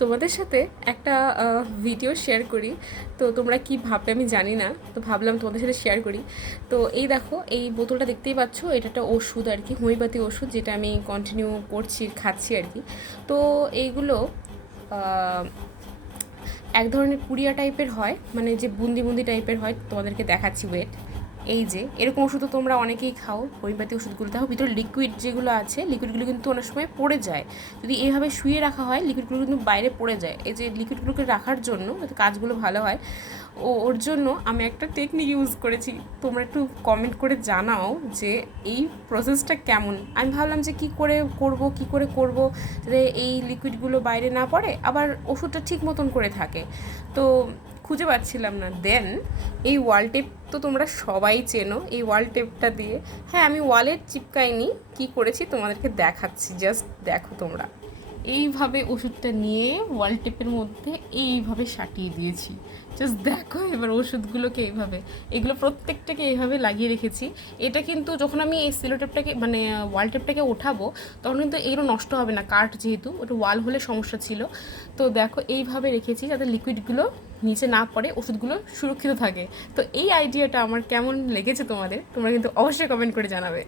তোমাদের সাথে একটা ভিডিও শেয়ার করি। তো তোমরা কি ভাববে আমি জানি না, তো ভাবলাম তোমাদের সাথে শেয়ার করি। তো এই দেখো, এই বোতলটা দেখতেই পাচ্ছ, এটা একটা ওষুধ আর কি, হোমিওপ্যাথি ওষুধ, যেটা আমি কন্টিনিউ করছি, খাচ্ছি আর কি। তো এইগুলো এক ধরনের পুড়িয়া টাইপের হয়, মানে যে বুন্দি বুন্দি টাইপের হয়। তোমাদেরকে দেখাচ্ছি, ওয়েট। এই যে এরকম ওষুধও তোমরা অনেকেই খাও, হোমিওপ্যাথি ওষুধগুলো দেখো ভিতরে লিকুইড যেগুলো আছে, লিকুইডগুলো কিন্তু অনেক সময় পড়ে যায়। যদি এইভাবে শুয়ে রাখা হয়, লিকুইডগুলো কিন্তু বাইরে পড়ে যায়। এই যে লিকুইডগুলোকে রাখার জন্য, যাতে কাজগুলো ভালো হয়, ওর জন্য আমি একটা টেকনিক ইউজ করেছি। তোমরা একটু কমেন্ট করে জানাও যে এই প্রসেসটা কেমন। আমি ভাবলাম যে কী করে করব যাতে এই লিকুইডগুলো বাইরে না পড়ে, আবার ওষুধটা ঠিক মতন করে থাকে। তো খুঁজে পাচ্ছিলাম না। দেন এই ওয়াল টেপ তো তোমরা সবাই চেনো, এই ওয়াল টেপটা দিয়ে, হ্যাঁ আমি ওয়ালে চিপকাইনি, কি করেছি তোমাদেরকে দেখাচ্ছি, জাস্ট দেখো তোমরা। এইভাবে ওষুধটা নিয়ে ওয়াল টেপের মধ্যে এইভাবে সাটিয়ে দিয়েছি। জাস্ট দেখো এবার ওষুধগুলোকে এইভাবে, এগুলো প্রত্যেকটাকে এইভাবে লাগিয়ে রেখেছি। এটা কিন্তু যখন আমি এই সেলো টেপটাকে মানে ওয়াল টেপটাকে ওঠাবো, তখন কিন্তু এগুলো নষ্ট হবে না, কাঠ যেহেতু, ওটা ওয়াল হলে সমস্যা ছিল। তো দেখো এইভাবে রেখেছি যাতে লিকুইডগুলো নিচে না পড়ে, ওষুধগুলো সুরক্ষিত থাকে। তো এই আইডিয়াটা আমার কেমন লেগেছে তোমাদের, তোমরা কিন্তু অবশ্যই কমেন্ট করে জানাবে।